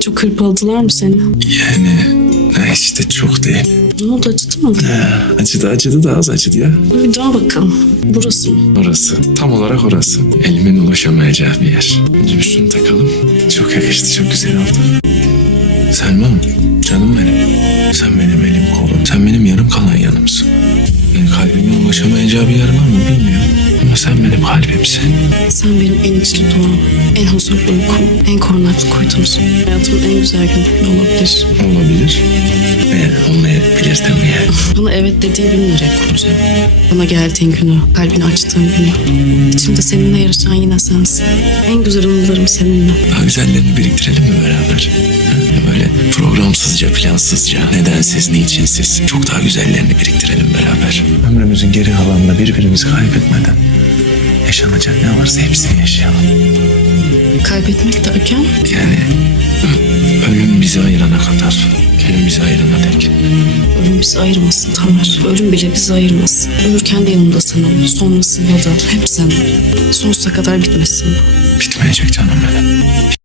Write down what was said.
Çok hırpaladılar mı seni? Yani ha, işte çok değil. Ne oldu acıdı mı? Ha, acıdı acıdı da az acıdı ya. Bir dön bakalım. Burası mı? Orası. Tam olarak orası. Elimin ulaşamayacağı bir yer. Şimdi şunu takalım. Çok yakıştı. Çok güzel oldu. Selma'm. Canım benim. Sen benim elim kolum. Sen benim yarım kalan yanımsın. Yani kalbimin ulaşamayacağı bir yer var mı bilmiyorum. Ama sen benim kalbimsin. Sen benim en içli doğum, en huzurlu uykum, en korunaklı kuytumsun. Hayatımın en güzel günü olabilir. Olabilir. Eğer olmayabilir de mi yani? Bana evet dediğin günü nereye koyacağım? Bana geldiğin günü, kalbini açtığın günü. İçimde seninle yarışan yine sensin. En güzel anılarım seninle. Daha güzellerini biriktirelim mi programsızca, plansızca, nedensiz, niçinsiz çok daha güzellerini biriktirelim beraber. Ömrümüzün geri kalanında birbirimizi kaybetmeden yaşanacak ne varsa hepsini yaşayalım. Kaybetmek derken Yani ölüm bizi ayırana kadar, ölüm bizi ayırana dek. ölüm bizi ayırmasın Tamer. Ölüm bile bizi ayırmasın. Ölürken de yanımda sen ol. Sonrasında da hep sen ol. Sonsuza kadar bitmesin bu. Bitmeyecek canım benim.